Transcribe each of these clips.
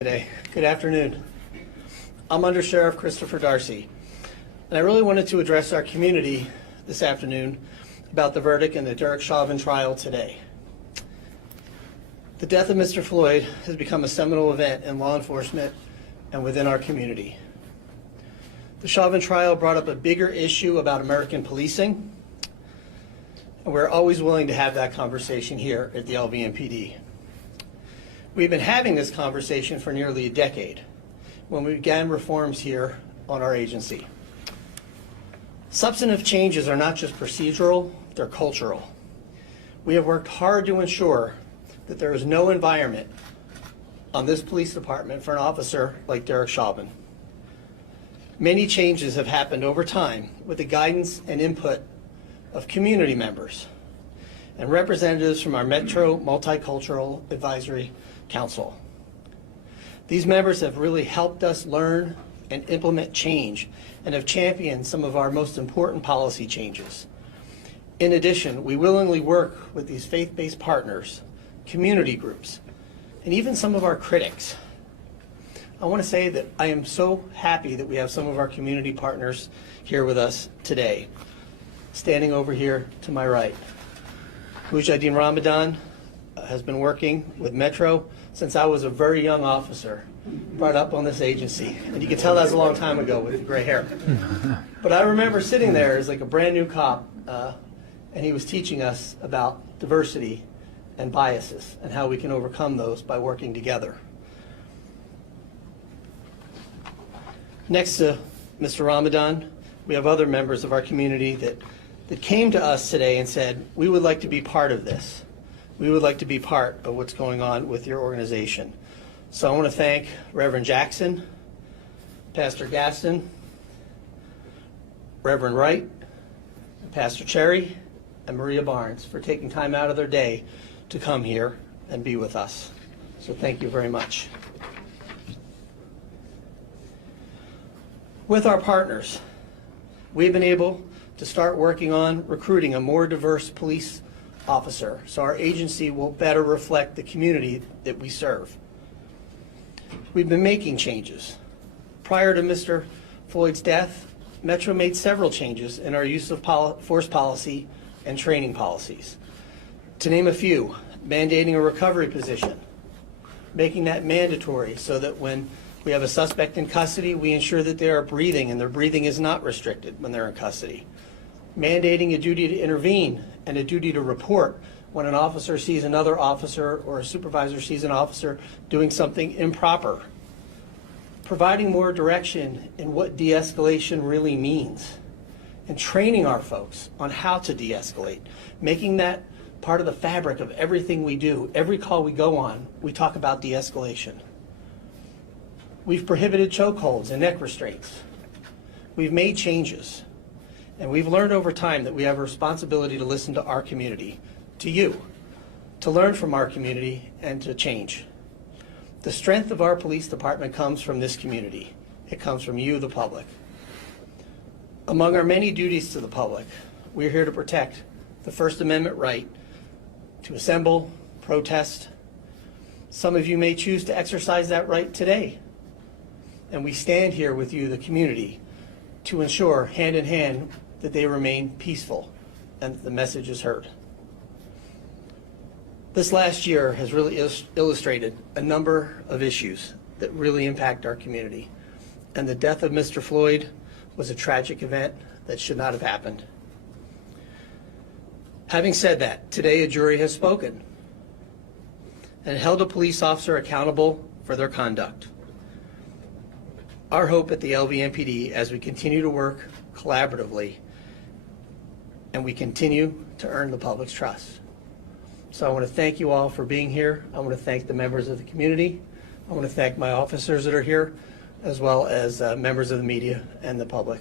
Today. Good afternoon. I'm Under Sheriff Christopher Darcy, and I really wanted to address our community this afternoon about the verdict in the Derek Chauvin trial today. The death of Mr. Floyd has become a seminal event in law enforcement and within our community. The Chauvin trial brought up a bigger issue about American policing, and we're always willing to have that conversation here at the LVMPD. We've been having this conversation for nearly a decade when we began reforms here on our agency. Substantive changes are not just procedural, they're cultural. We have worked hard to ensure that there is no environment on this police department for an officer like Derek Chauvin. Many changes have happened over time with the guidance and input of community members and representatives from our Metro Multicultural Advisory Council. These members have really helped us learn and implement change and have championed some of our most important policy changes. In addition, we willingly work with these faith-based partners, community groups, and even some of our critics. I want to say that I am so happy that we have some of our community partners here with us today. Standing over here to my right, Mujahideen Ramadan has been working with Metro since I was a very young officer, brought up on this agency. And you can tell that was a long time ago with gray hair. But I remember sitting there as like a brand new cop, and he was teaching us about diversity and biases and how we can overcome those by working together. Next to Mr. Ramadan, we have other members of our community that came to us today and said, we would like to be part of this. We would like to be part of what's going on with your organization. So I want to thank Reverend Jackson, Pastor Gaston, Reverend Wright, Pastor Cherry, and Maria Barnes for taking time out of their day to come here and be with us. So thank you very much. With our partners, we've been able to start working on recruiting a more diverse police officer so our agency will better reflect the community that we serve. We've been making changes. Prior to Mr. Floyd's death, Metro made several changes in our use of force policy and training policies. To name a few, mandating a recovery position, making that mandatory so that when we have a suspect in custody, we ensure that they are breathing and their breathing is not restricted when they're in custody. Mandating a duty to intervene and a duty to report when an officer sees another officer or a supervisor sees an officer doing something improper. Providing more direction in what de-escalation really means and training our folks on how to de-escalate, making that part of the fabric of everything we do. Every call we go on, we talk about de-escalation. We've prohibited chokeholds and neck restraints. We've made changes. And we've learned over time that we have a responsibility to listen to our community, to you, to learn from our community and to change. The strength of our police department comes from this community. It comes from you, the public. Among our many duties to the public, we're here to protect the First Amendment right to assemble, protest. Some of you may choose to exercise that right today. And we stand here with you, the community, to ensure hand in hand that they remain peaceful and that the message is heard. This last year has really illustrated a number of issues that really impact our community. And the death of Mr. Floyd was a tragic event that should not have happened. Having said that, today a jury has spoken and held a police officer accountable for their conduct. Our hope at the LVMPD, as we continue to work collaboratively and we continue to earn the public's trust. So I want to thank you all for being here. I want to thank the members of the community. I want to thank my officers that are here, as well as members of the media and the public.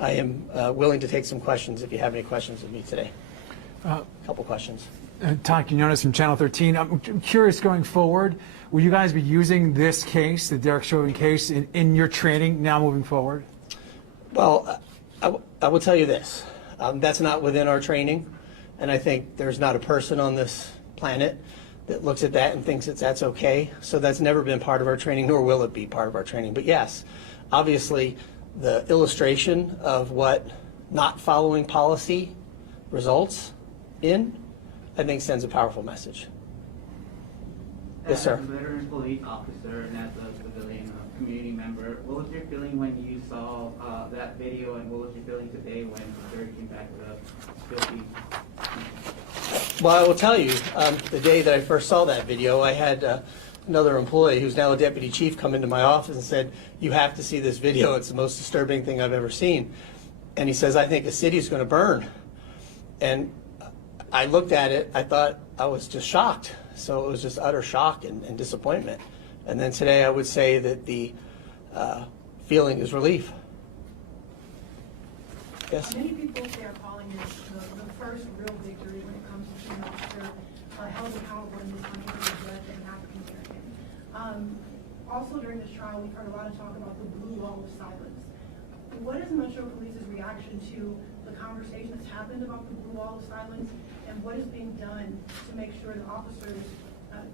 I am willing to take some questions if you have any questions of me today. A couple questions. Todd Quinones from Channel 13. I'm curious, going forward, will you guys be using this case, the Derek Chauvin case, in your training now moving forward? Well, I will tell you this. That's not within our training, and I think there's not a person on this planet that looks at that and thinks that's okay. So that's never been part of our training, nor will it be part of our training. But yes, obviously, the illustration of what not following policy results in, I think, sends a powerful message. Yes, sir. As a veteran police officer and as a civilian community member, what was your feeling when you saw that video, and what was your feeling today when Derek came back with a guilty? Well, I will tell you, the day that I first saw that video, I had another employee who's now a deputy chief come into my office and said, "You have to see this video. It's the most disturbing thing I've ever seen." And he says, "I think the city is going to burn." And I looked at it, I thought I was just shocked. So it was just utter shock and disappointment. And then today I would say that the feeling is relief. Yes? Many people say are calling this the first real victory when it comes to being an officer held accountable in this country for the death of an African American. Also during this trial, we've heard a lot of talk about the blue wall of silence. What is Metro Police's reaction to the conversation that's happened about the blue wall of silence, and what is being done to make sure that officers,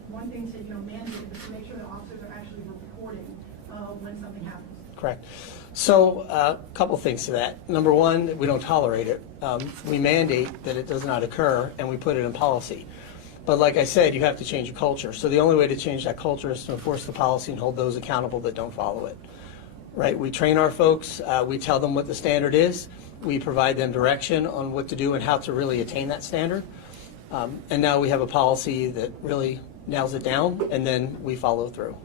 one thing to mandate, but to make sure that officers are actually reporting when something happens? Correct. So a couple things to that. Number one, we don't tolerate it. We mandate that it does not occur, and we put it in policy. But like I said, you have to change your culture. So the only way to change that culture is to enforce the policy and hold those accountable that don't follow it. Right? We train our folks. We tell them what the standard is. We provide them direction on what to do and how to really attain that standard. And now we have a policy that really nails it down, and then we follow through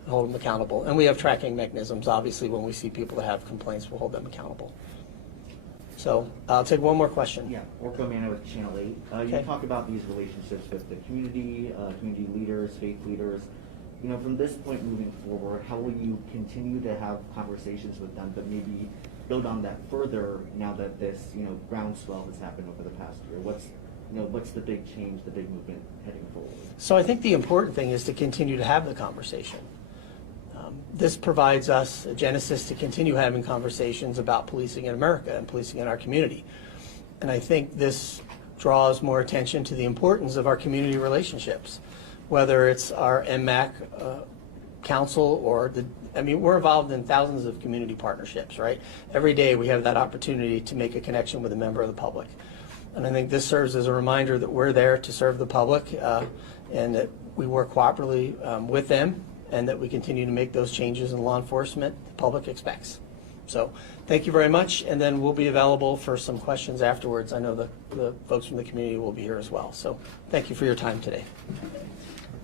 and hold them accountable. And we have tracking mechanisms. Obviously, when we see people that have complaints, we'll hold them accountable. So I'll take one more question. Yeah, Orko Manna with Channel 8. Okay. You talk about these relationships with the community, community leaders, faith leaders. From this point moving forward, how will you continue to have conversations with them, but maybe build on that further now that this, groundswell has happened over the past year? What's the big change, the big movement heading forward? So I think the important thing is to continue to have the conversation. This provides us a genesis to continue having conversations about policing in America and policing in our community. And I think this draws more attention to the importance of our community relationships, whether it's our MMAC council or we're involved in thousands of community partnerships, right? Every day we have that opportunity to make a connection with a member of the public. And I think this serves as a reminder that we're there to serve the public and that we work cooperatively with them, and that we continue to make those changes in law enforcement the public expects. So thank you very much, and then we'll be available for some questions afterwards. I know the folks from the community will be here as well. So thank you for your time today.